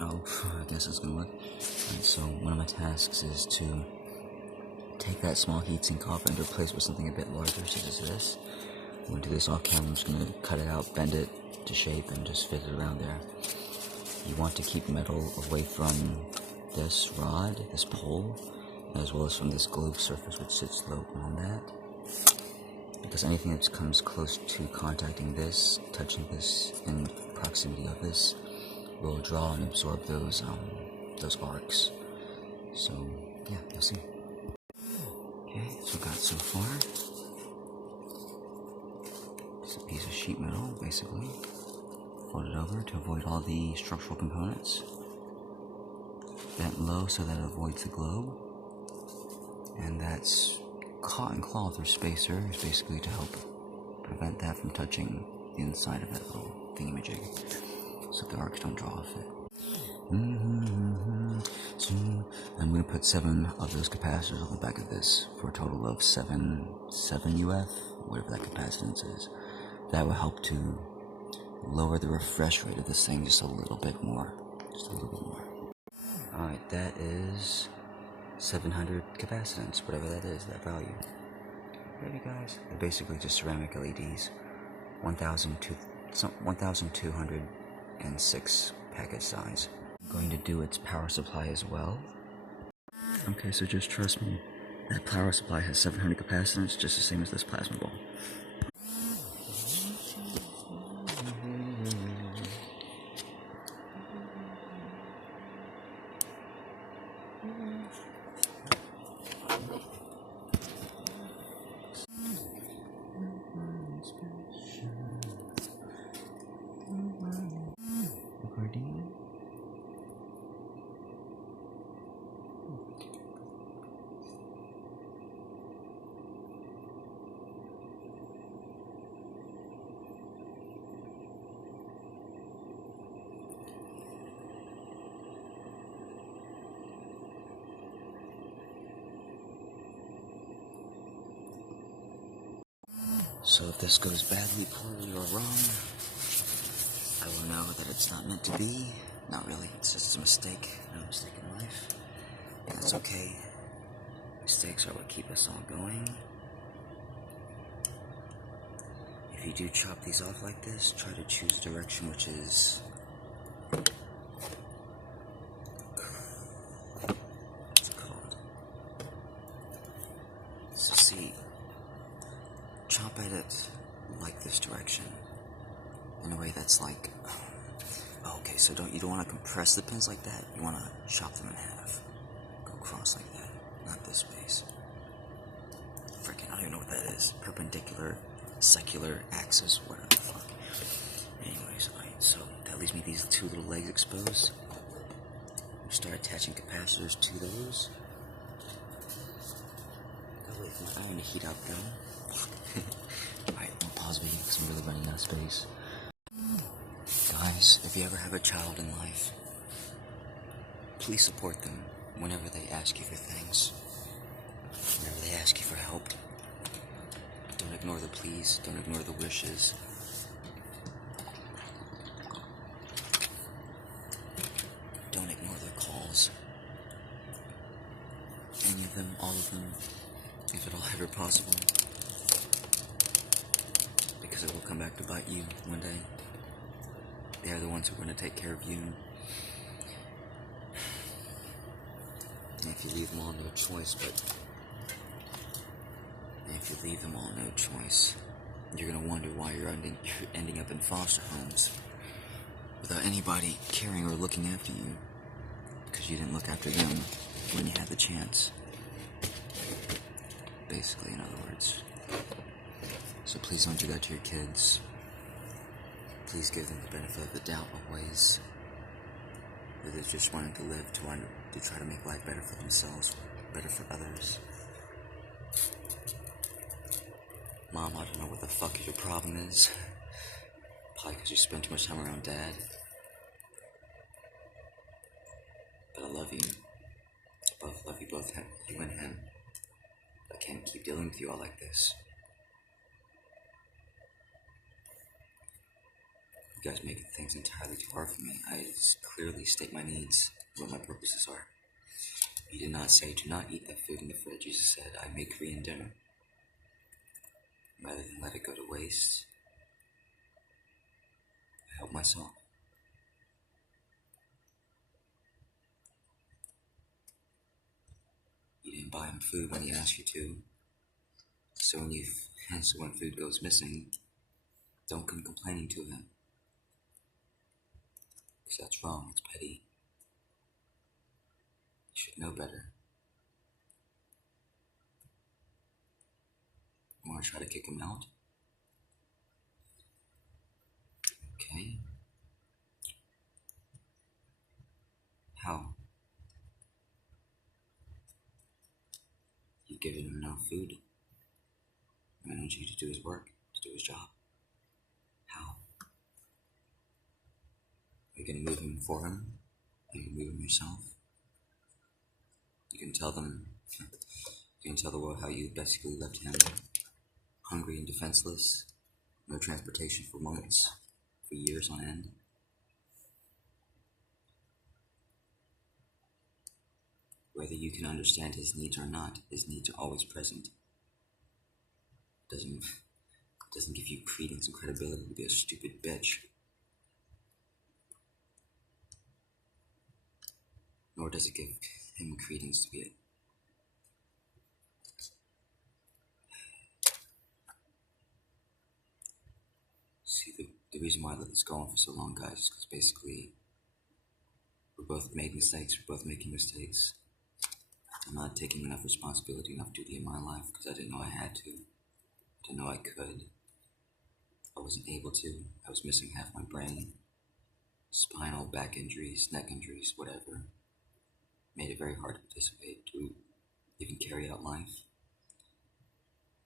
Oh, I guess it's gonna work. Alright, so one of my tasks is to take that small heatsink off and replace it with something a bit larger, such as this. I'm gonna do this off camera. I'm just gonna cut it out, bend it to shape, and just fit it around there. You want to keep metal away from this rod, this pole, as well as from this globe surface which sits low on that. Because anything that comes close to contacting this, touching this, in proximity of this, will draw and absorb those arcs. So yeah, you'll see. Okay, so got so far. Just a piece of sheet metal, basically. Fold it over to avoid all the structural components. Bent low so that it avoids the globe. And that's cotton cloth or spacer is basically to help prevent that from touching the inside of that little thingamajig, so the arcs don't draw off it. I'm going to put 7 of those capacitors on the back of this for a total of 7 UF, whatever that capacitance is. That will help to lower the refresh rate of this thing just a little bit more. Just a little bit more. Alright, that is 700 capacitance, whatever that is, that value. Ready, guys? They're basically just ceramic LEDs. 1,206 package size. I'm going to do its power supply as well. Okay, so just trust me. That power supply has 700 capacitance, just the same as this plasma ball. So if this goes badly, poorly, or wrong, I will know that it's not meant to be. Not really, it's just a mistake. No mistake in life. That's okay. Mistakes are what keep us all going. If you do chop these off like this, try to choose a direction which is... what's it called? So see, chop at it like this direction, in a way that's like... okay, so you don't want to compress the pins like that. You want to chop them in half. Go across like that, not this space. Freaking, I don't even know what that is. Perpendicular, secular axis, whatever the fuck. Anyways, alright, so that leaves me these 2 little legs exposed. We'll start attaching capacitors to those. I'll wait for my iron to heat up though. Alright, I'll pause the video because I'm really running out of space. Guys, if you ever have a child in life, please support them whenever they ask you for things. Whenever they ask you for help. Don't ignore the pleas, don't ignore the wishes. Don't ignore their calls. Any of them, all of them, if at all ever possible. Because it will come back to bite you one day. They are the ones who are going to take care of you. And if you leave them all, no choice, but... if you leave them all, no choice, you're going to wonder why you're ending up in foster homes. Without anybody caring or looking after you. Because you didn't look after them when you had the chance. Basically, in other words. So please don't do that to your kids. Please give them the benefit of the doubt always. That they're just wanting to live, to try to make life better for themselves, better for others. Mom, I don't know what the fuck your problem is. Probably because you spend too much time around Dad. But I love you. I love you both, you and him. I can't keep dealing with you all like this. You guys make things entirely too hard for me. I clearly state my needs, what my purposes are. You did not say, do not eat that food in the fridge. You just said, I make Korean dinner. Rather than let it go to waste, I help myself. You didn't buy him food when he asked you to. So when food goes missing, don't come complaining to him. Because that's wrong, it's petty. You should know better. You want to try to kick him out? Okay. How? You've given him enough food. I want you to do his work, to do his job. How? Are you going to move him for him? Are you going to move him yourself? You can tell them, you can tell the world how you basically left him hungry and defenseless, no transportation for months, for years on end. Whether you can understand his needs or not, his needs are always present. Doesn't give you credence and credibility to be a stupid bitch. Nor does it give him credence to be it. See, the reason why I let this go on for so long, guys, is because basically we both made mistakes, we're both making mistakes. I'm not taking enough responsibility, enough duty in my life because I didn't know I had to. I didn't know I could. I wasn't able to. I was missing half my brain. Spinal, back injuries, neck injuries, whatever. Made it very hard to participate, to even carry out life.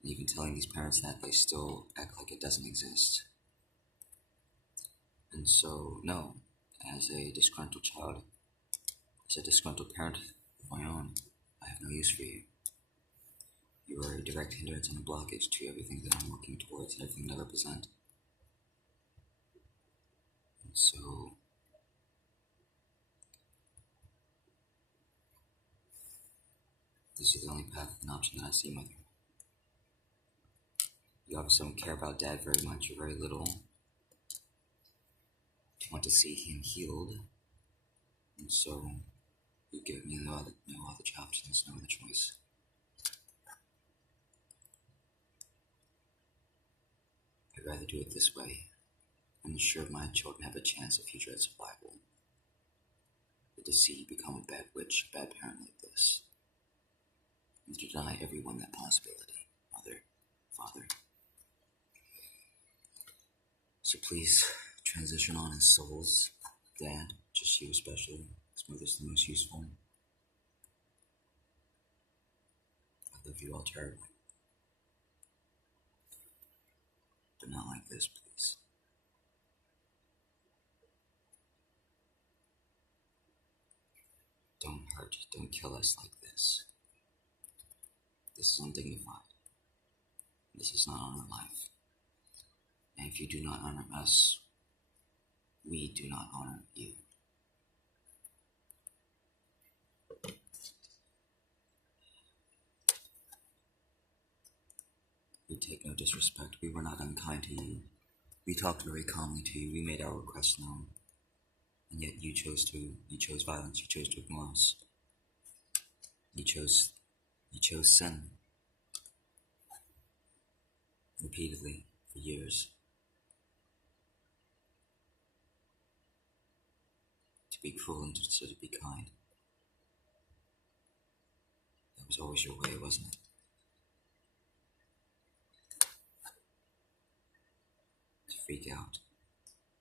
And even telling these parents that, they still act like it doesn't exist. And so, no, as a disgruntled child, as a disgruntled parent of my own, I have no use for you. You are a direct hindrance and a blockage to everything that I'm working towards and everything that I represent. And so, this is the only path and option that I see, Mother. You obviously don't care about Dad very much, or very little. You want to see him healed. And so, you give me no other options, no other choice. I'd rather do it this way and ensure my children have a chance of future survival than to see you become a bad witch, a bad parent like this. And to deny everyone that possibility, Mother, Father. So please, transition on his souls, Dad, just you especially, because Mother's the most useful. I love you all terribly. But not like this, please. Don't hurt, don't kill us like this. This is undignified. This is not honor life. And if you do not honor us, we do not honor you. We take no disrespect. We were not unkind to you. We talked very calmly to you. We made our requests known. And yet you chose violence. You chose to ignore us. You chose sin. Repeatedly, for years. To be cruel instead of be kind. That was always your way, wasn't it? To freak out.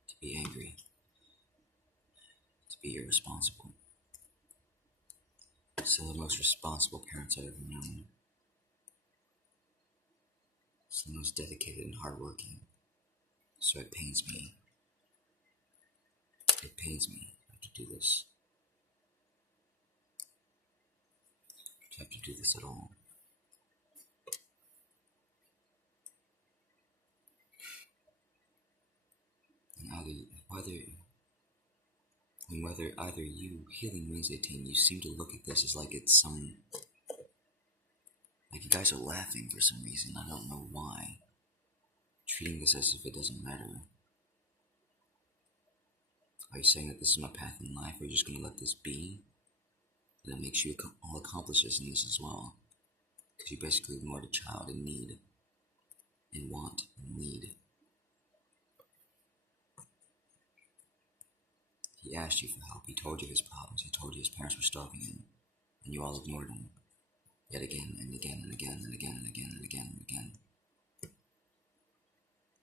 To be angry. To be irresponsible. Still the most responsible parents I've ever known. Still the most dedicated and hardworking. So it pains me. It pains me to do this. To have to do this at all. And whether either you, Healing Wednesday team, you seem to look at this as like it's like you guys are laughing for some reason. I don't know why. Treating this as if it doesn't matter. Are you saying that this is my path in life, or are you just going to let this be? And it makes you all accomplices in this as well. Because you basically ignored a child in need, in want, in need. He asked you for help, he told you his problems, he told you his parents were starving him, and you all ignored him. Yet again, and again, and again, and again, and again, and again, and again.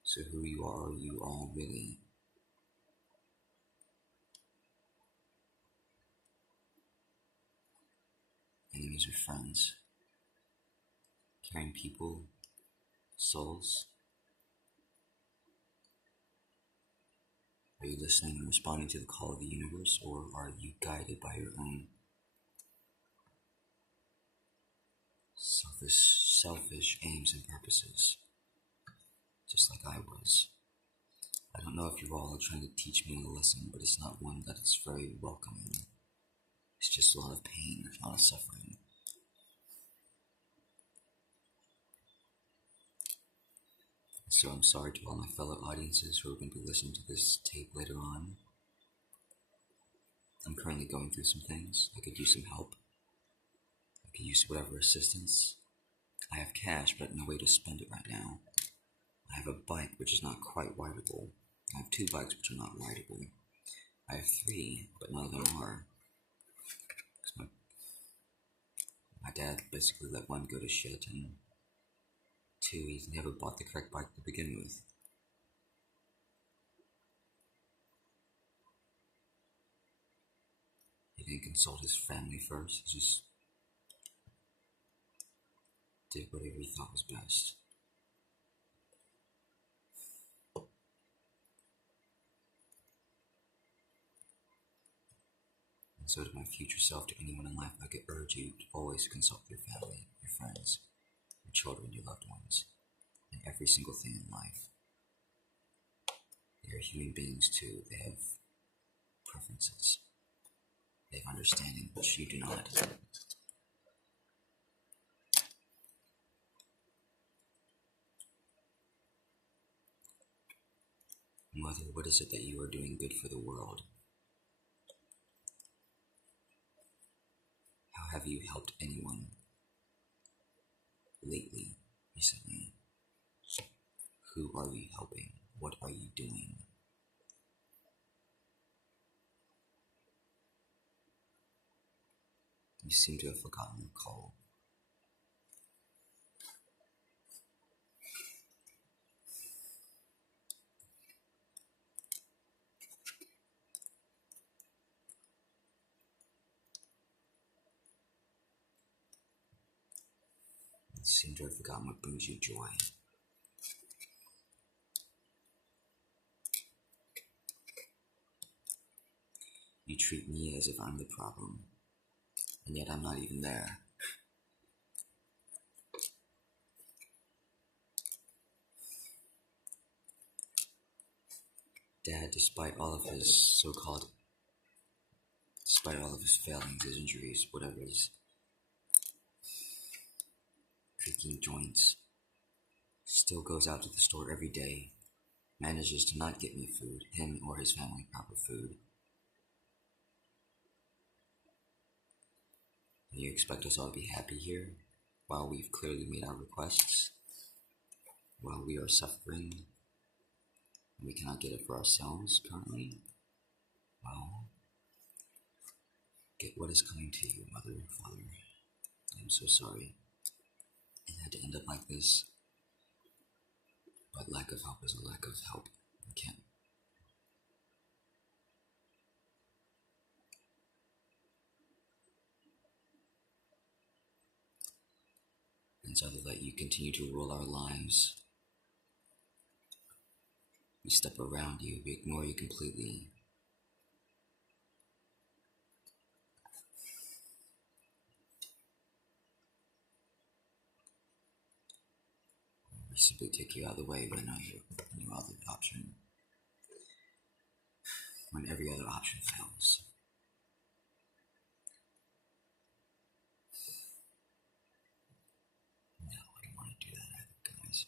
So who you all really? Enemies or friends? Caring people? Souls? Are you listening and responding to the call of the universe, or are you guided by your own selfish aims and purposes? Just like I was. I don't know if you're all trying to teach me a lesson, but it's not one that is very welcoming. It's just a lot of pain, a lot of suffering. So I'm sorry to all my fellow audiences who are going to be listening to this tape later on. I'm currently going through some things. I could use some help. I could use whatever assistance. I have cash, but no way to spend it right now. I have a bike which is not quite rideable. I have 2 bikes which are not rideable. I have 3, but none of them are. My dad basically let 1 go to shit, and 2, he's never bought the correct bike to begin with. He didn't consult his family first, he just did whatever he thought was best. And so to my future self, to anyone in life, I could urge you to always consult your family, your friends, your children, your loved ones, and every single thing in life. They are human beings too. They have preferences. They have understanding, which you do not. Mother, what is it that you are doing good for the world? How have you helped anyone lately, recently? Who are you helping? What are you doing? You seem to have forgotten your call. You seem to have forgotten what brings you joy. You treat me as if I'm the problem, and yet I'm not even there. Dad, despite all of his failings, his injuries, whatever his creaking joints, still goes out to the store every day, manages to not get me food, him or his family proper food. And you expect us all to be happy here, while we've clearly made our requests, while we are suffering, and we cannot get it for ourselves currently? Well, get what is coming to you, Mother, Father. I'm so sorry it had to end up like this, but lack of help is a lack of help. We can't. It's either that you continue to rule our lives, we step around you, we ignore you completely, or we simply take you out of the way when I know your other option. when every other option fails. No, I don't want to do that either, guys.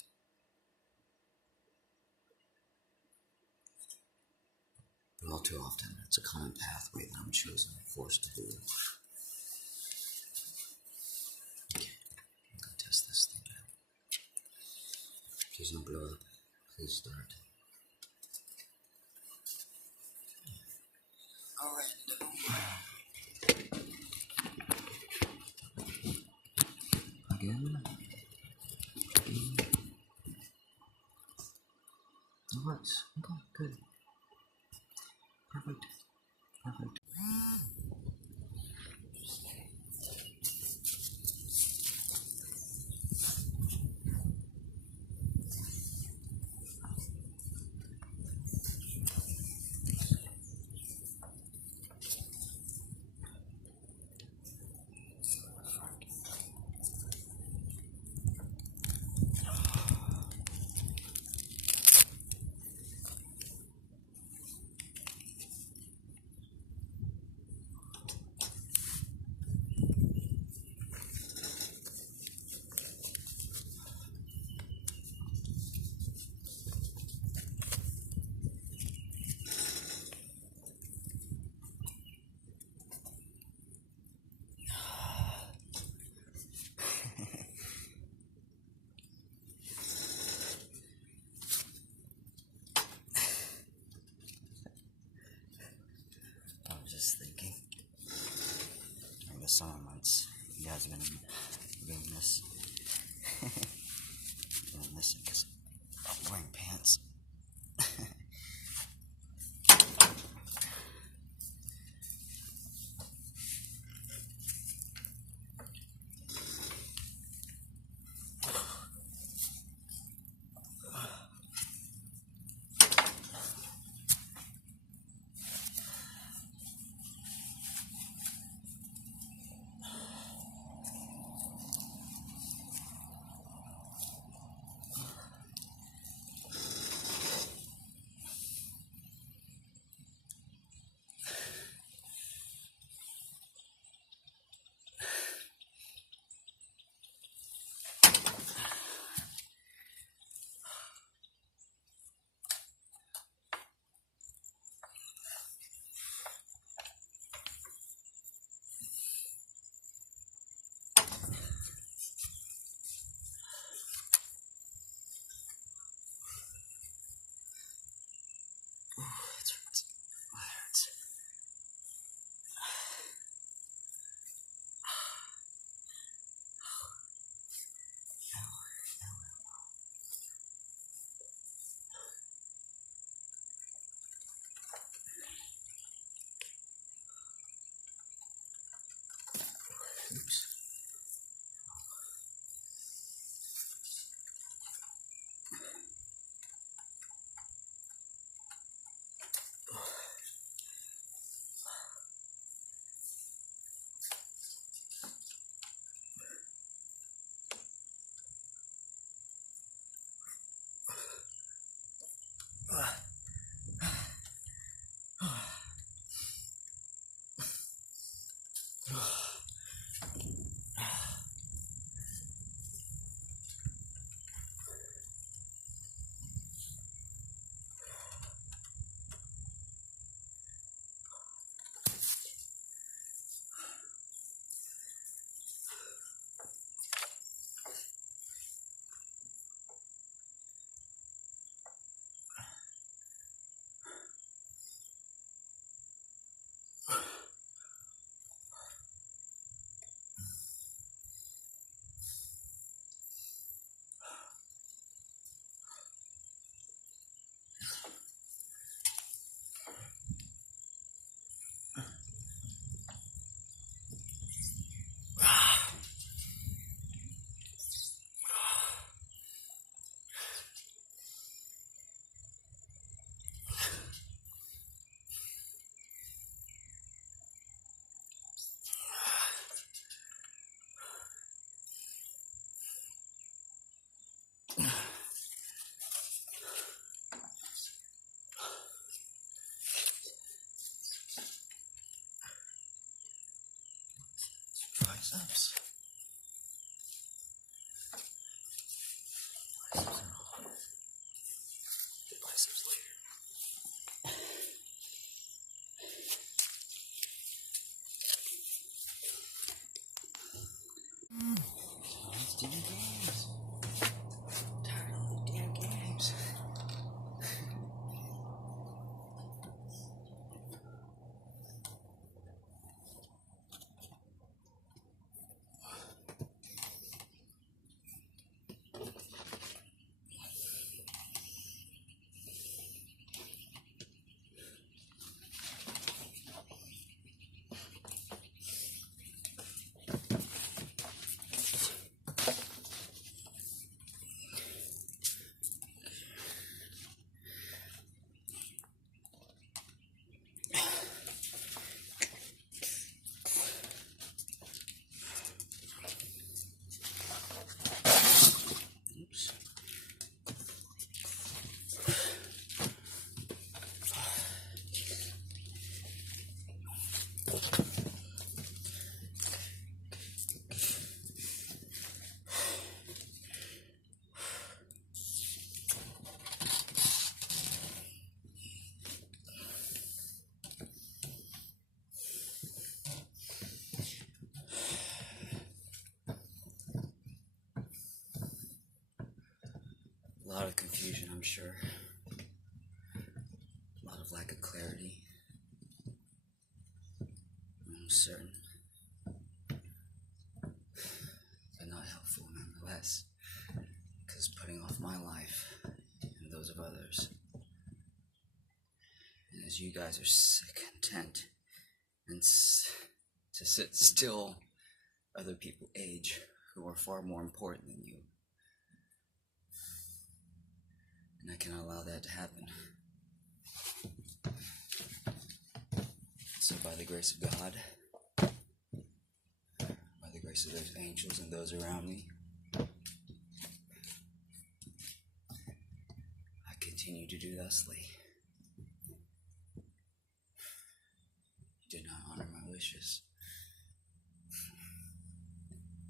But all too often, it's a common pathway that I'm choosing, forced to do. Okay, I'm gonna test this thing out. Please don't blow up. Please start. Alright. Again. It works. Okay, good. Perfect. Perfect. I was just thinking, during the summer months, you guys have been doing this. Doing this because I'm wearing pants. Oops. biceps. Biceps are hard. The biceps later. Let's do the games. I'm tired of all the damn games. A lot of confusion, I'm sure. A lot of lack of clarity. I'm certain. But not helpful nonetheless. Because putting off my life and those of others. And as you guys are content and to sit still, other people age who are far more important than you. And I cannot allow that to happen. So by the grace of God, by the grace of those angels and those around me, I continue to do thusly. You did not honor my wishes.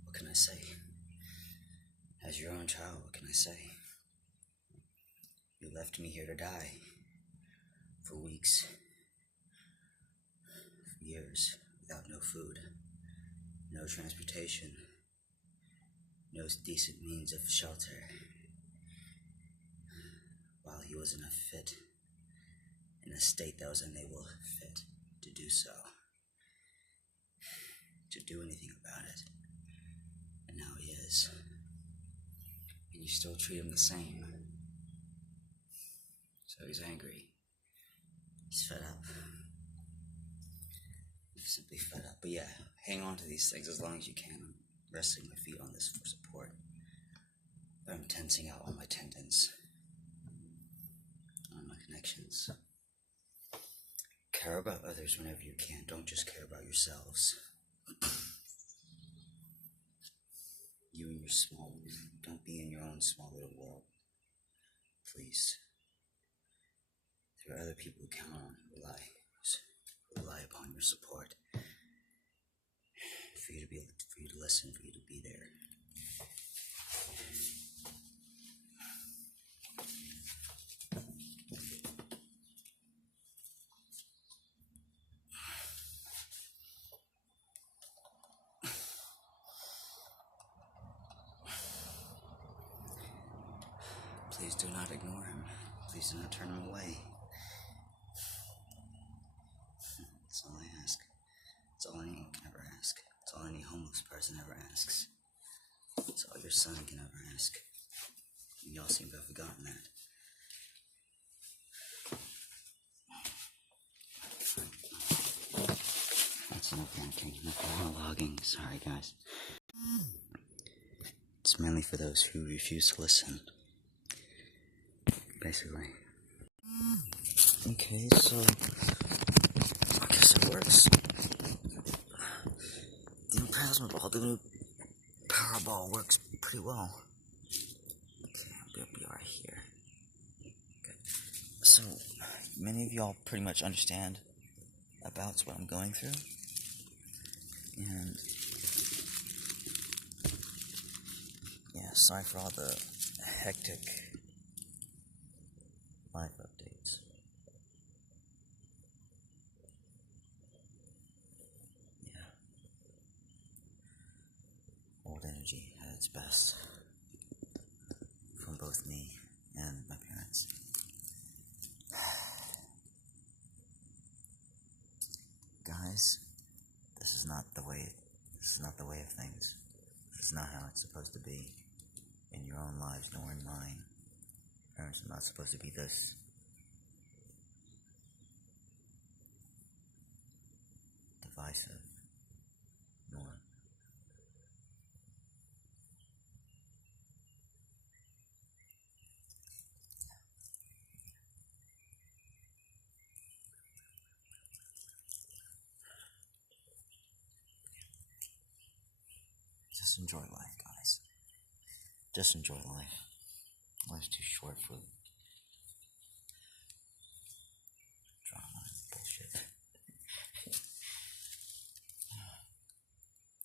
What can I say? As your own child, what can I say? You left me here to die for weeks, for years, without no food, no transportation, no decent means of shelter, while he was in a state that was unable fit to do so, to do anything about it. And now he is. And you still treat him the same. So he's angry. He's fed up. He's simply fed up. But yeah, hang on to these things as long as you can. I'm resting my feet on this for support. But I'm tensing out all my tendons, all my connections. Care about others whenever you can. Don't just care about yourselves. You and your small, don't be in your own small little world. Please. There are other people who count on, who rely upon your support. For you to listen, for you to be there. Please do not ignore him. Please do not turn him away. That's all I ask. That's all anyone can ever ask. That's all any homeless person ever asks. That's all your son can ever ask. And y'all seem to have forgotten that. That's enough ranting, enough monologuing. Sorry, guys. It's mainly for those who refuse to listen. Basically. Okay, so I guess it works. The new plasma ball, the new power ball works pretty well. Okay, I'll be right here. Good. So, many of y'all pretty much understand about what I'm going through. And Sorry for all the hectic life updates. Yeah. Old energy at its best from both me and my parents. Guys, this is not the way of things. This is not how it's supposed to be in your own lives, nor in mine. Parents are not supposed to be this. Divisive, nor just enjoy life, guys. Just enjoy life. Life's too short for drama and bullshit.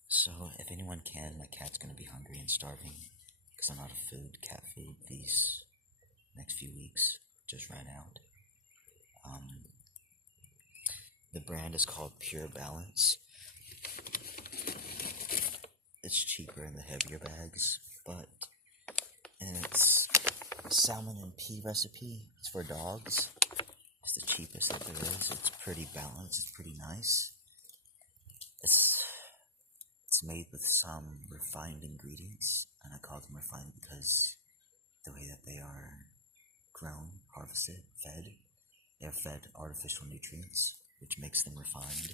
So, if anyone can, my cat's gonna be hungry and starving because I'm out of cat food, these next few weeks. Just ran out. The brand is called Pure Balance. It's cheaper in the heavier bags, but it's salmon and pea recipe. It's for dogs. It's the cheapest that there is. It's pretty balanced. It's pretty nice. It's made with some refined ingredients, and I call them refined because the way that they are grown, harvested, fed, they're fed artificial nutrients, which makes them refined.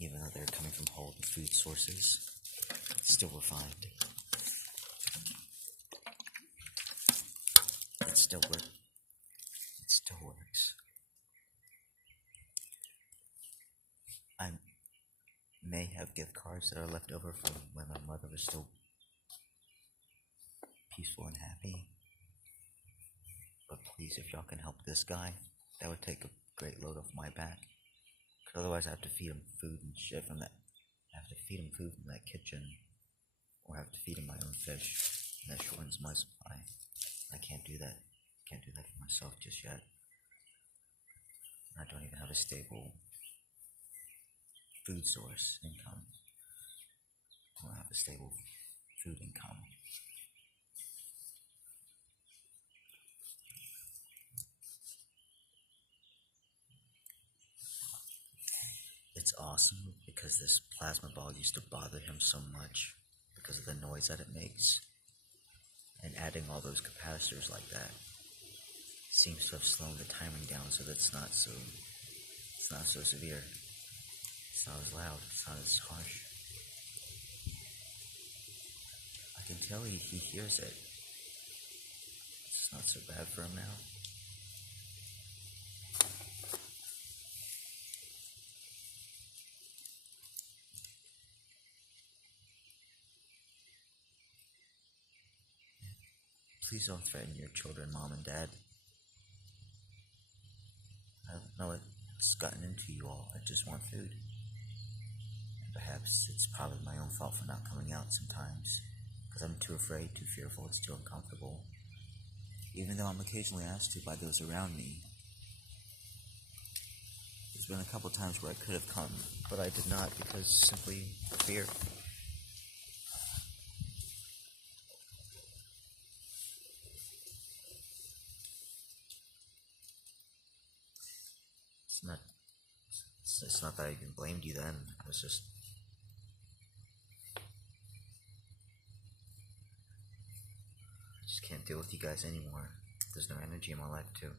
Even though they're coming from whole food sources, still refined. It still works. It still works. I may have gift cards that are left over from when my mother was still peaceful and happy. But please, if y'all can help this guy, that would take a great load off my back. Because otherwise I have to feed him food and shit from that. I have to feed him food from that kitchen. Or I have to feed him my own fish. And that shortens my supply. I can't do that. Can't do that for myself just yet. I don't even have a stable food source income. I don't have a stable food income. It's awesome because this plasma ball used to bother him so much because of the noise that it makes. And adding all those capacitors like that seems to have slowed the timing down so that it's not so severe. It's not as loud, it's not as harsh. I can tell he hears it. It's not so bad for him now. Please don't threaten your children, Mom and Dad. I don't know what's gotten into you all. I just want food. Perhaps it's probably my own fault for not coming out sometimes. Because I'm too afraid, too fearful, it's too uncomfortable. Even though I'm occasionally asked to by those around me. There's been a couple times where I could have come, but I did not because simply fear. It's not that I even blamed you then. It was just I just can't deal with you guys anymore. There's no energy in my life too.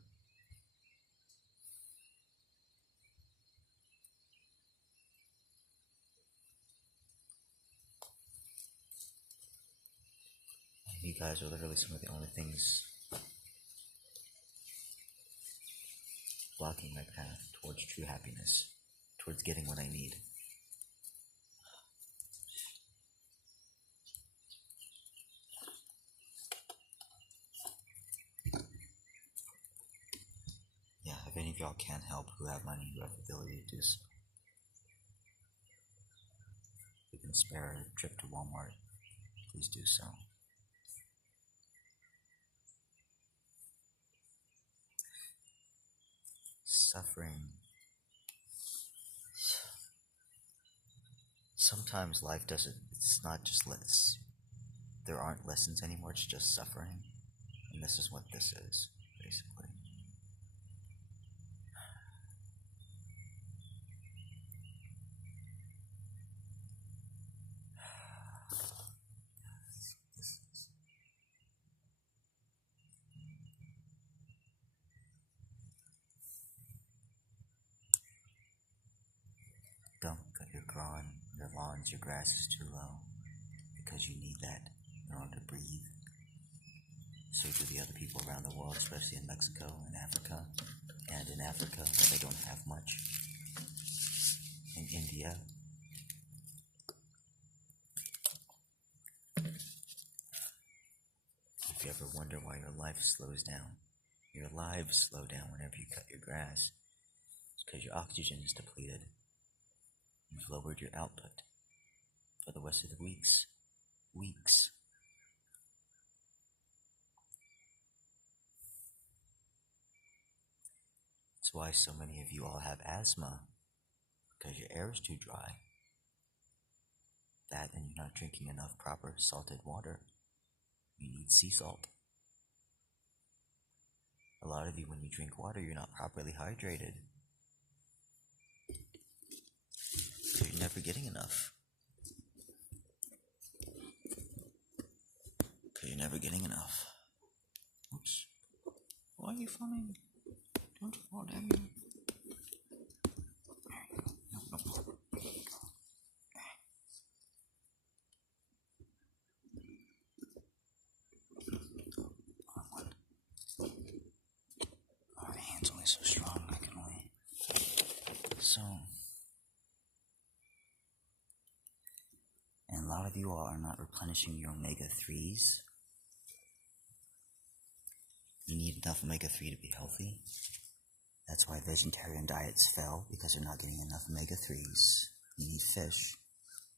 You guys are literally some of the only things blocking my path towards true happiness, towards getting what I need. Yeah, if any of y'all can help who have money, who have the ability to do so, we can spare a trip to Walmart please do so. Suffering. Sometimes life doesn't, it's not just there aren't lessons anymore, it's just suffering. And this is what this is, basically. Don't cut your lawns, your grass is too low, because you need that in order to breathe. So do the other people around the world, especially in Mexico and Africa. And in Africa, where they don't have much. In India. If you ever wonder why your life slows down, your lives slow down whenever you cut your grass, it's because your oxygen is depleted. You've lowered your output for the rest of the weeks. That's why so many of you all have asthma, because your air is too dry. That and you're not drinking enough proper salted water. You need sea salt. A lot of you, when you drink water, you're not properly hydrated. So you're never getting enough. Because you're never getting enough. Oops. Why are you falling? Don't fall down. No. My hand's only so strong, I can only... So... And a lot of you all are not replenishing your omega-3s. You need enough omega-3 to be healthy. That's why vegetarian diets fail, because they're not getting enough omega-3s. You need fish.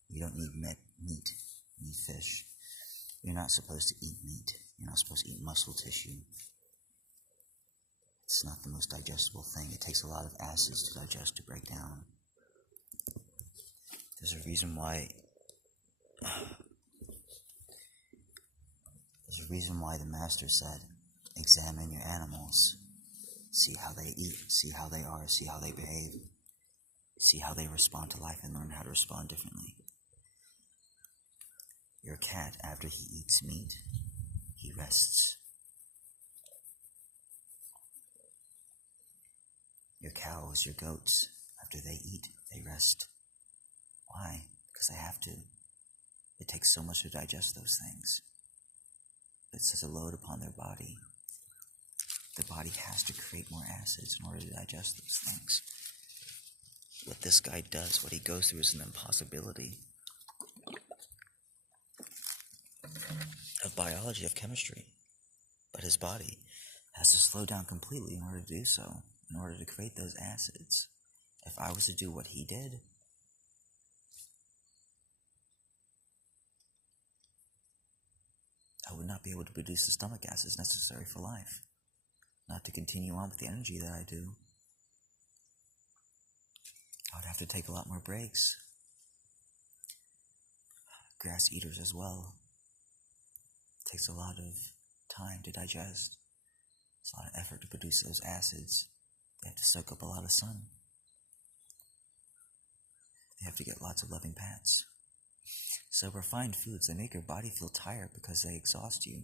You don't need meat. You need fish. You're not supposed to eat meat. You're not supposed to eat muscle tissue. It's not the most digestible thing. It takes a lot of acids to digest, to break down. There's a reason why the master said, examine your animals. See how they eat, see how they are, see how they behave, see how they respond to life, and learn how to respond differently. Your cat, after he eats meat, he rests. Your cows, your goats, after they eat, they rest. Why? Because they have to. It takes so much to digest those things. It's such a load upon their body. The body has to create more acids in order to digest those things. What this guy does, what he goes through, is an impossibility of biology, of chemistry. But his body has to slow down completely in order to do so, in order to create those acids. If I was to do what he did, I would not be able to produce the stomach acids necessary for life. Not to continue on with the energy that I do. I would have to take a lot more breaks. Grass eaters as well. It takes a lot of time to digest. It's a lot of effort to produce those acids. They have to soak up a lot of sun. They have to get lots of loving pats. So refined foods, they make your body feel tired because they exhaust you.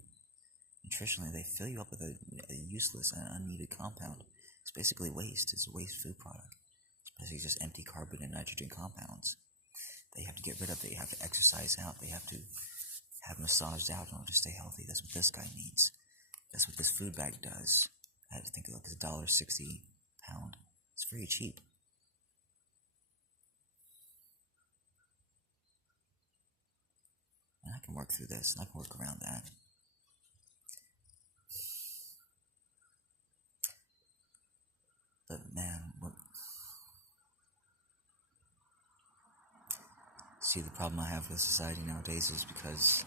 Nutritionally, they fill you up with a useless and unneeded compound. It's basically waste. It's a waste food product. It's basically just empty carbon and nitrogen compounds. They have to get rid of. They have to exercise out. They have to have massaged out in order to stay healthy. That's what this guy needs. That's what this food bag does. I had to think of it, it's $1.60 a pound. It's very cheap. And I can work through this, and I can work around that. But man, see, the problem I have with society nowadays is because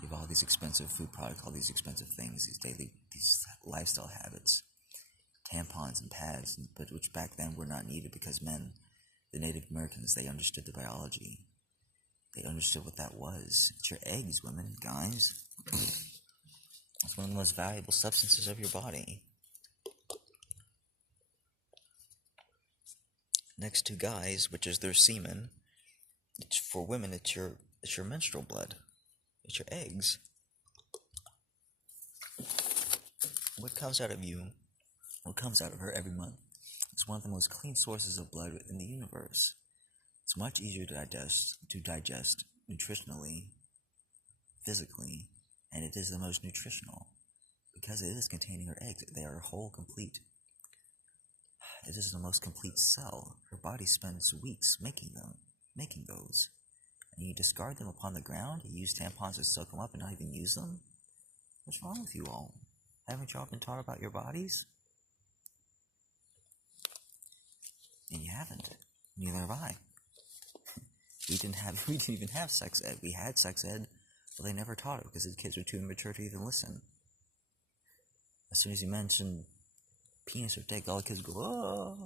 You have all these expensive food products, all these expensive things, these lifestyle habits, tampons and pads, but which back then were not needed because men, the Native Americans, they understood the biology. They understood what that was. It's your eggs, women, guys. It's one of the most valuable substances of your body. Next to guys, which is their semen, for women, it's your menstrual blood. It's your eggs. What comes out of you, what comes out of her every month, is one of the most clean sources of blood in the universe. It's much easier to digest nutritionally, physically, and it is the most nutritional because it is containing her eggs. They are whole, complete. It is the most complete cell. Her body spends weeks making those. And you discard them upon the ground? You use tampons to soak them up and not even use them? What's wrong with you all? Haven't y'all been taught about your bodies? And you haven't. Neither have I. We didn't even have sex ed. We had sex ed, but they never taught it because the kids were too immature to even listen. As soon as you mention penis or dick, all the kids go, oh,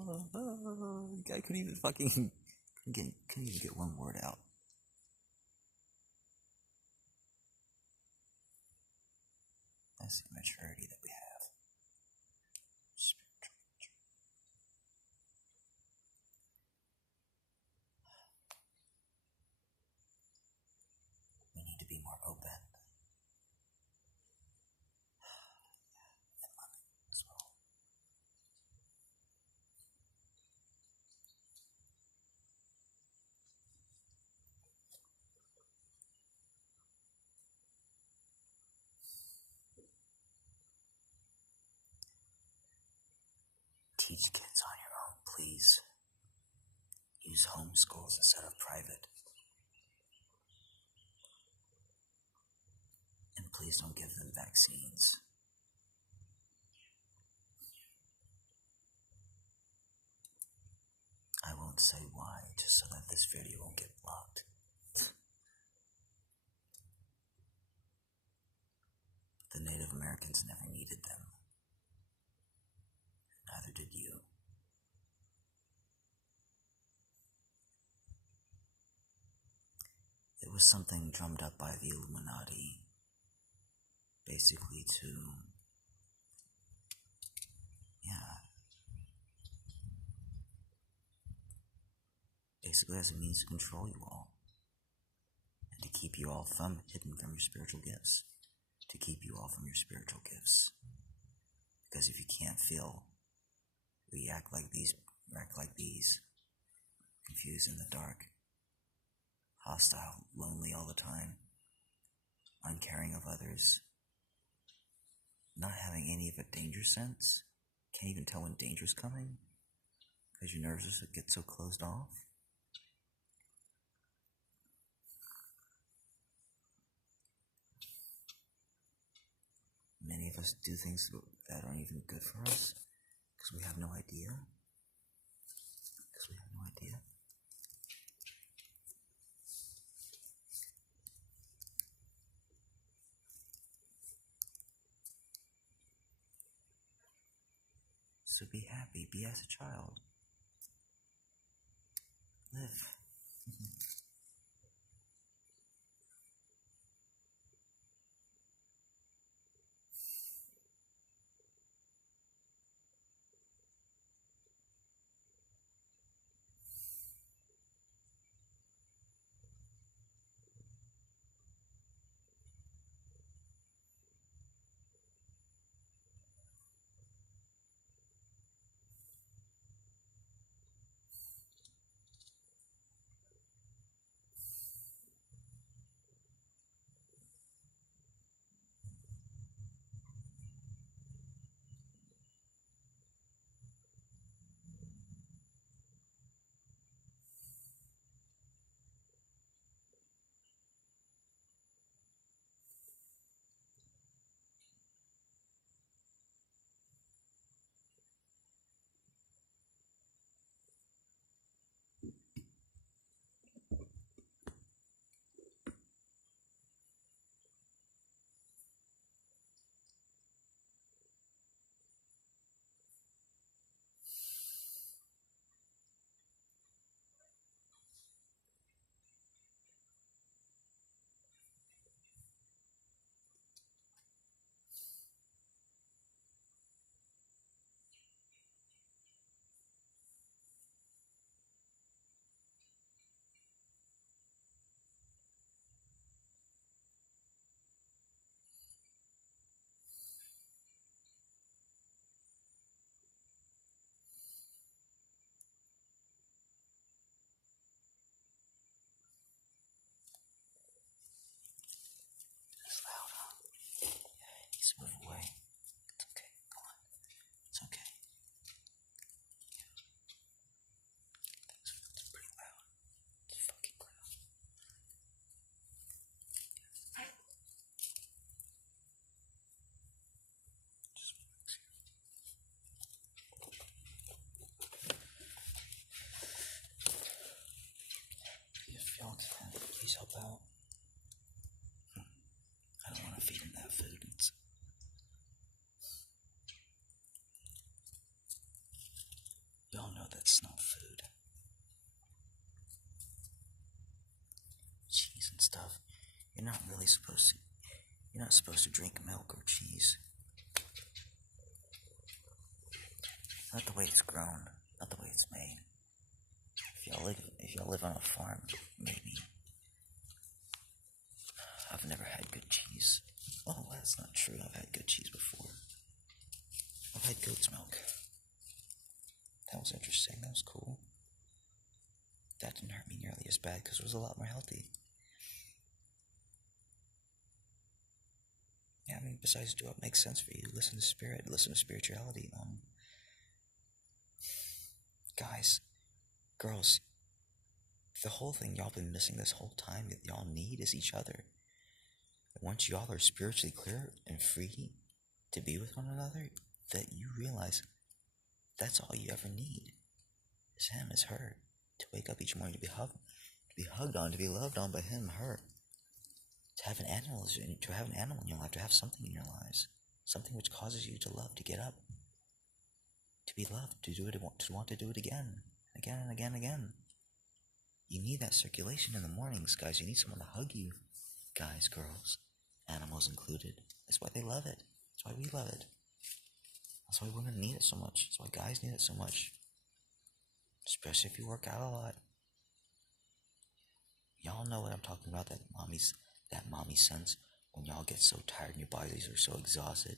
I couldn't even couldn't even get one word out. That's the maturity that we have. Spiritual maturity. We need to be more open. And loving as well. Teach kids on your own, please. Use homeschools instead of private. And please don't give them vaccines. I won't say why, just so that this video won't get blocked. The Native Americans never needed them. Neither did you. It was something drummed up by the Illuminati, basically to, basically as a means to control you all, and to keep you all hidden from your spiritual gifts, to keep you all from your spiritual gifts. Because if you can't feel, we act like these, confused in the dark, hostile, lonely all the time, uncaring of others, not having any of a danger sense, can't even tell when danger's coming, because your nerves get so closed off. Many of us do things that aren't even good for us, because we have no idea. So be happy, be as a child. Live. That's not food. Cheese and stuff. You're not really supposed to. You're not supposed to drink milk or cheese. Not the way it's grown. Not the way it's made. If y'all live on a farm, maybe. I've never had good cheese. Oh, that's not true. I've had good cheese before. I've had goat's milk. That was interesting. That was cool. That didn't hurt me nearly as bad because it was a lot more healthy. Yeah, I mean, besides do what makes sense for you. Listen to spirit. Listen to spirituality. Guys, girls, the whole thing y'all been missing this whole time that y'all need is each other. Once y'all are spiritually clear and free to be with one another, that you realize that's all you ever need. Is him, is her. To wake up each morning, to be hugged on, to be loved on by him, her. To have an animal in your life, to have something in your lives, something which causes you to love, to get up, to be loved, to do it, to want to do it again and again. You need that circulation in the mornings, guys. You need someone to hug you, guys, girls, animals included. That's why they love it. That's why we love it. That's why women need it so much. That's why guys need it so much. Especially if you work out a lot. Y'all know what I'm talking about, that mommy sense when y'all get so tired and your bodies are so exhausted.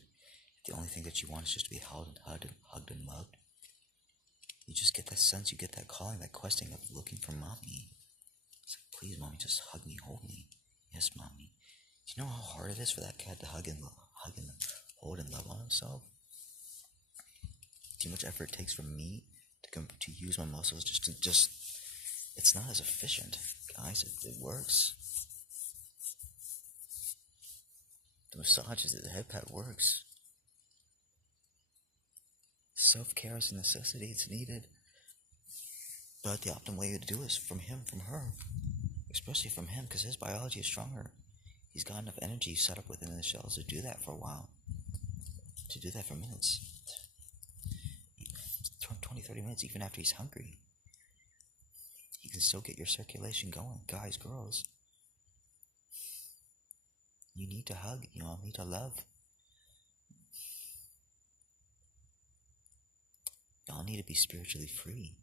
The only thing that you want is just to be held and hugged and loved. You just get that sense, you get that calling, that questing of looking for mommy. It's like, please, mommy, just hug me, hold me. Yes, mommy. Do you know how hard it is for that cat to hug and hold and love on himself? Too much effort it takes from me to use my muscles just it's not as efficient, guys. It works. The massages, the head pat works. Self-care is a necessity. It's needed. But the optimal way to do it is from him, from her. Especially from him, because his biology is stronger. He's got enough energy set up within the cells to do that for a while. To do that for minutes. 20, 30 minutes, even after he's hungry. You can still get your circulation going. Guys, girls. You need to hug. You all need to love. Y'all need to be spiritually free.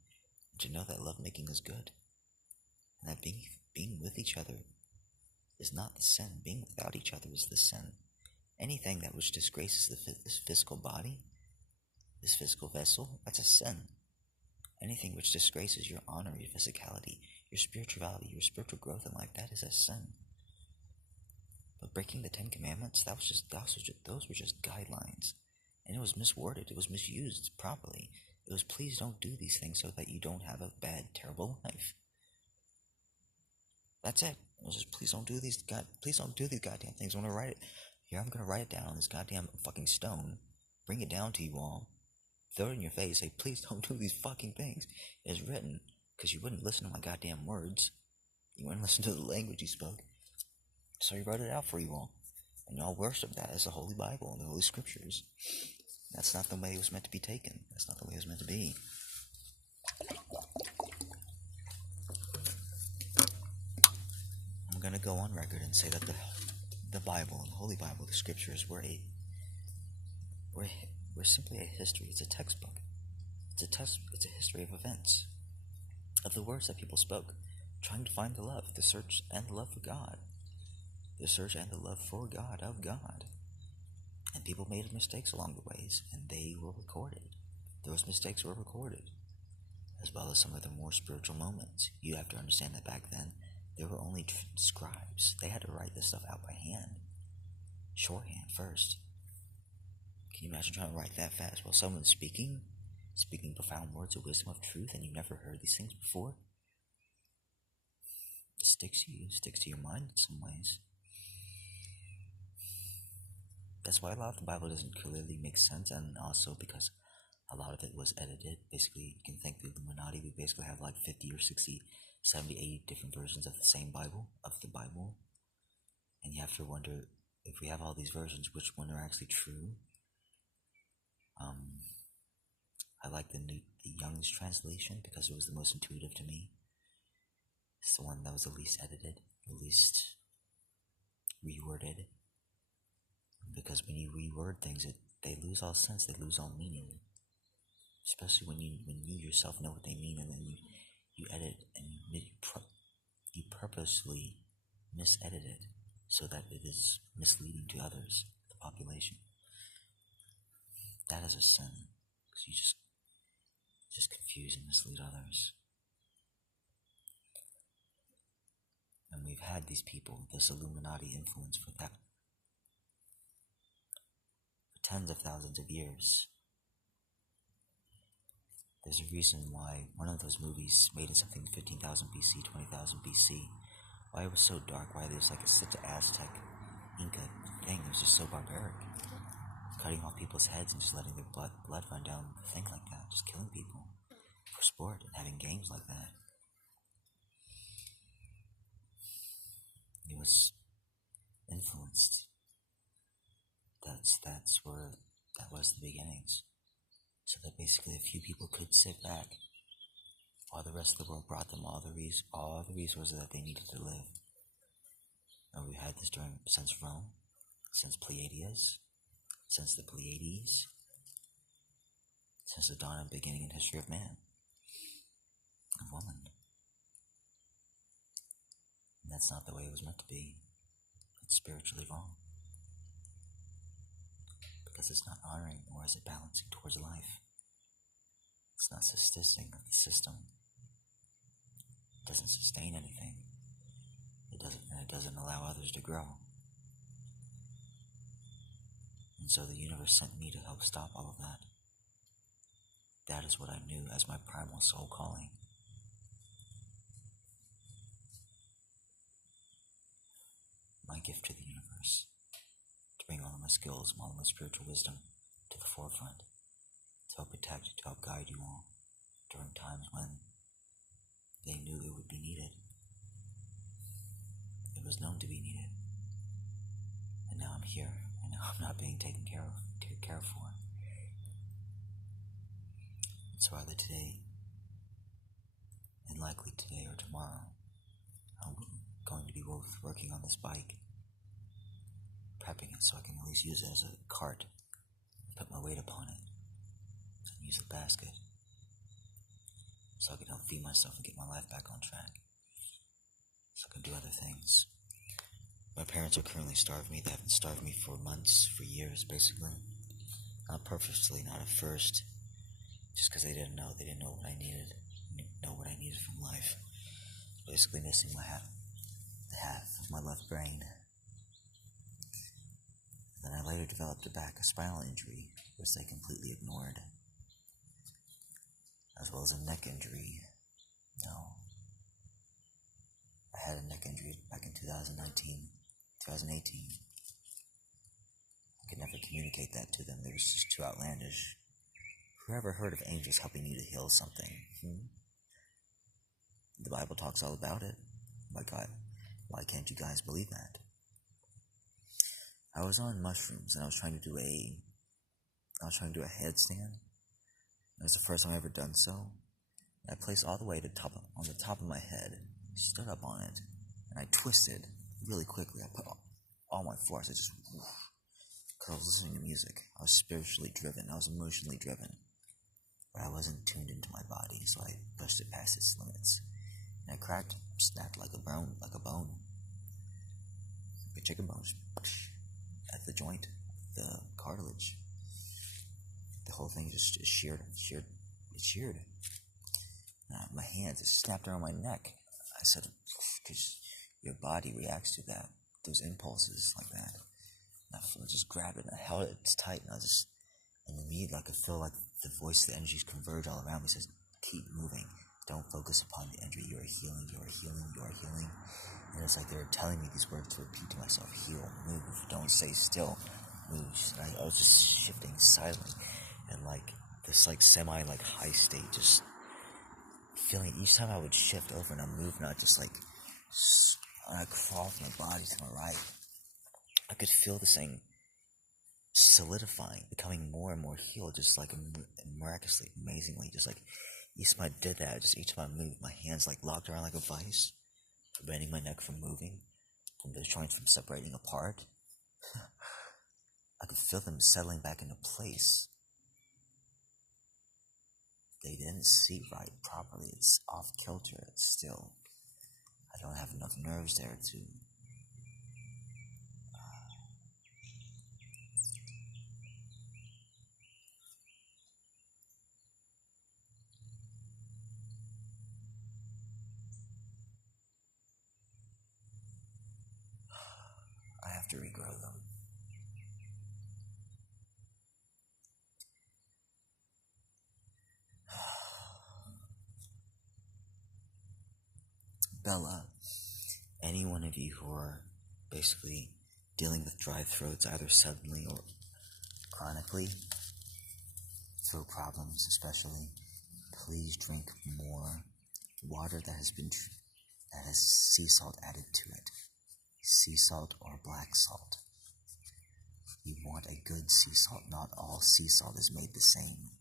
To know that lovemaking is good. And that being with each other is not the sin. Being without each other is the sin. Anything that which disgraces this physical body, this physical vessel, that's a sin. Anything which disgraces your honor, your physicality, your spirituality, your spiritual growth in life, that is a sin. But breaking the 10 Commandments, those were just guidelines. And it was misworded, it was misused properly. It was, please don't do these things so that you don't have a bad, terrible life. That's it. It was just, please don't do these goddamn things. I'm gonna write it. Here, I'm gonna write it down on this goddamn fucking stone. Bring it down to you all. Throw it in your face. Say, please don't do these fucking things. It's written, because you wouldn't listen to my goddamn words. You wouldn't listen to the language you spoke. So he wrote it out for you all. And y'all worship that as the Holy Bible and the Holy Scriptures. That's not the way it was meant to be taken. That's not the way it was meant to be. I'm going to go on record and say that the Bible and the Holy Bible, the Scriptures, were simply a history. It's a textbook. It's a history of events, of the words that people spoke, trying to find the love, the search and the love for God. The search and the love for God, of God. And people made mistakes along the ways, and they were recorded. Those mistakes were recorded, as well as some of the more spiritual moments. You have to understand that back then, there were only scribes. They had to write this stuff out by hand. Shorthand first. Can you imagine trying to write that fast while someone's speaking profound words of wisdom, of truth, and you've never heard these things before? It sticks to your mind in some ways. That's why a lot of the Bible doesn't clearly make sense, and also because a lot of it was edited. Basically, you can think the Illuminati, we basically have like 50 or 60, 70, 80 different versions of the same Bible, and you have to wonder, if we have all these versions, which one are actually true? I like the the Young's translation because it was the most intuitive to me. It's the one that was the least edited, the least reworded. Because when you reword things, they lose all sense, they lose all meaning. Especially when you yourself know what they mean, and then you edit and you purposely misedit it so that it is misleading to others, the population. That is a sin, because you just confuse and mislead others. And we've had these people, this Illuminati influence for tens of thousands of years. There's a reason why one of those movies made in something 15,000 BC, 20,000 BC, why it was so dark, why there's like such an Aztec, Inca thing. It was just so barbaric. Cutting off people's heads and just letting their blood run down the thing like that. Just killing people for sport and having games like that. It was influenced. That was the beginnings. So that basically a few people could sit back while the rest of the world brought them all the resources that they needed to live. And we've had this since Rome, since Pleiades, since the Pleiades, since the dawn and beginning and history of man and woman. And that's not the way it was meant to be. It's spiritually wrong. Because it's not honoring, nor is it balancing towards life. It's not sustaining of the system. It doesn't sustain anything. It doesn't allow others to grow. And so the universe sent me to help stop all of that. That is what I knew as my primal soul calling. My gift to the universe. To bring all of my skills, all of my spiritual wisdom to the forefront. To help protect, to help guide you all during times when they knew it would be needed. It was known to be needed. And now I'm here. And now I'm not being taken care for. And so either today, and likely today or tomorrow, I'm going to be both working on this bike, prepping it so I can at least use it as a cart, put my weight upon it, and use the basket, so I can help feed myself and get my life back on track, so I can do other things. My parents are currently starving me. They haven't starved me for months, for years, basically. Not purposely, not at first, just because they didn't know what I needed, from life. Basically missing the half of my left brain. Then I later developed a spinal injury, which they completely ignored, as well as a neck injury. No. I had a neck injury back in 2018. I could never communicate that to them. They were just too outlandish. Whoever heard of angels helping you to heal something? The Bible talks all about it. My God, why can't you guys believe that? I was on mushrooms and I was trying to do a headstand. It was the first time I ever done so. I placed all the way on the top of my head, stood up on it, and I twisted really quickly. I put all my force. I just, because I was listening to music. I was spiritually driven. I was emotionally driven. But I wasn't tuned into my body, so I pushed it past its limits. And I snapped like a bone. Like a chicken bone, at the joint, the cartilage. The whole thing just sheared. My hands just snapped around my neck. I said, because your body reacts to those impulses like that. And I just grabbed it and I held it tight, and immediately I could feel like the voice, the energies converge all around me. It says, keep moving. Don't focus upon the injury. You are healing, you are healing, you are healing. And it's like they were telling me these words to repeat to myself: heal, move, don't stay still, move. I was just shifting silently, and like this semi high state, just feeling each time I would shift over and I move, and I just I crawl from my body to my right. I could feel this thing solidifying, becoming more and more healed, just like miraculously, amazingly. Just like each time I did that, just each time I moved, my hands like locked around like a vice, preventing my neck from moving, from the joints from separating apart. I could feel them settling back into place. They didn't see right properly. It's off kilter. It's still, I don't have enough nerves there to. I have to regrow them. Bella, any one of you who are basically dealing with dry throats either suddenly or chronically, throat problems especially, please drink more water that has sea salt added to it. Sea salt or black salt. You want a good sea salt. Not all sea salt is made the same.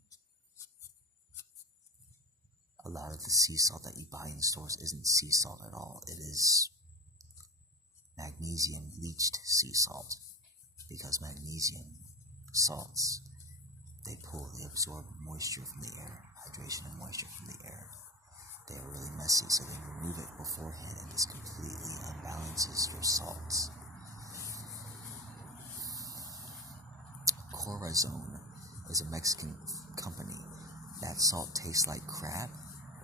A lot of the sea salt that you buy in stores isn't sea salt at all. It is magnesium leached sea salt, because magnesium salts, they absorb moisture from the air, hydration and moisture from the air. They are really messy, so they remove it beforehand, and this completely unbalances your salts. Corazon is a Mexican company. That salt tastes like crap.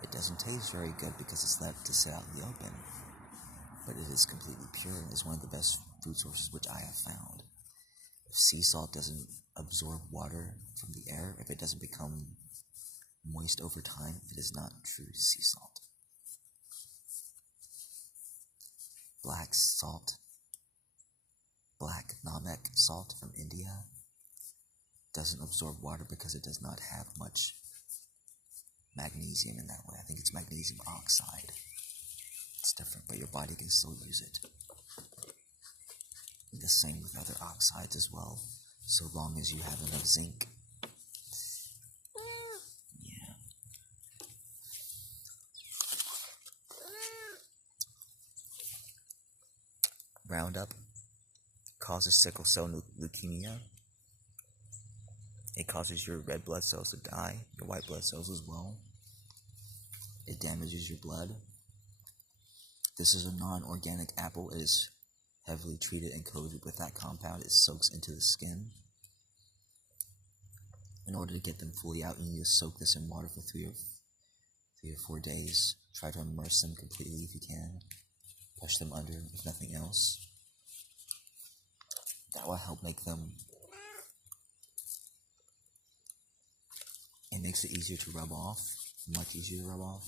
It doesn't taste very good because it's left to sit out in the open, but it is completely pure and is one of the best food sources which I have found. If sea salt doesn't absorb water from the air, if it doesn't become moist over time, it is not true sea salt. Black salt, black Namek salt from India, doesn't absorb water because it does not have much magnesium in that way. I think it's magnesium oxide. It's different, but your body can still use it. The same with other oxides as well, so long as you have enough zinc. Yeah. Roundup causes sickle cell leukemia. It causes your red blood cells to die, your white blood cells as well. It damages your blood. This is a non-organic apple. It is heavily treated and coated with that compound. It soaks into the skin. In order to get them fully out, you need to soak this in water for 3 or 4 days. Try to immerse them completely if you can. Push them under, if nothing else. That will help make them. It makes it easier to rub off. Much easier to rub off.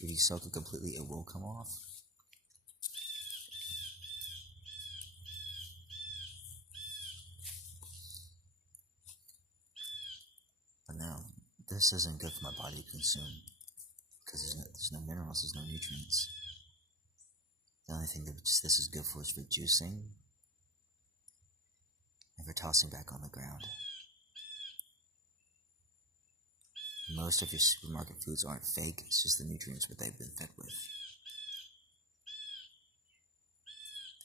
If you soak it completely, it will come off. But now, this isn't good for my body to consume, because there's no minerals, there's no nutrients. The only thing that this is good for is for juicing and for tossing back on the ground. Most of your supermarket foods aren't fake, it's just the nutrients what they've been fed with.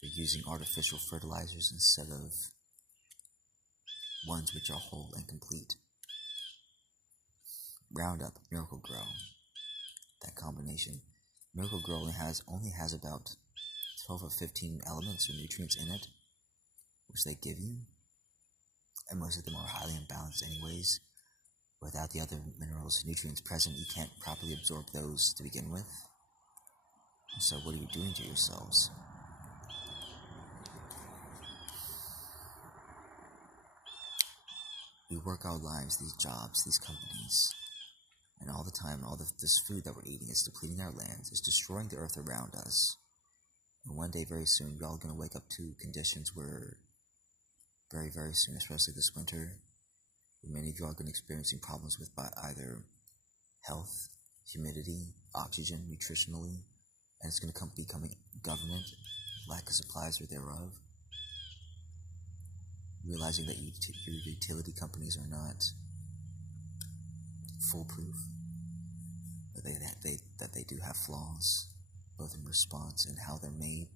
They're using artificial fertilizers instead of ones which are whole and complete. Roundup, Miracle-Gro, that combination. Miracle-Gro only has about 12 or 15 elements or nutrients in it, which they give you, and most of them are highly imbalanced anyways. Without the other minerals and nutrients present, you can't properly absorb those to begin with. So what are you doing to yourselves? We work our lives, these jobs, these companies, and all the time, this food that we're eating is depleting our lands, it's destroying the earth around us. And one day, very soon, we're all going to wake up to conditions where, very, very soon, especially this winter, many of you are going to be experiencing problems with either health, humidity, oxygen, nutritionally, and it's going to becoming government, lack of supplies or thereof. realizing that your utility companies are not foolproof, that they do have flaws, both in response and how they're made.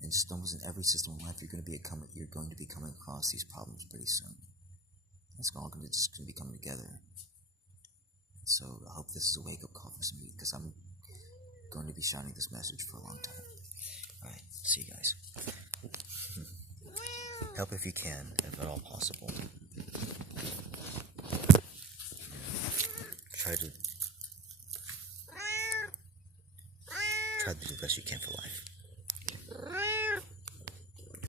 And just almost in every system in life, you're going to be coming across these problems pretty soon. It's all going to be coming together. So I hope this is a wake up call for some of you, because I'm going to be shouting this message for a long time. All right, see you guys. Help if you can, if at all possible. Try to do the best you can for life.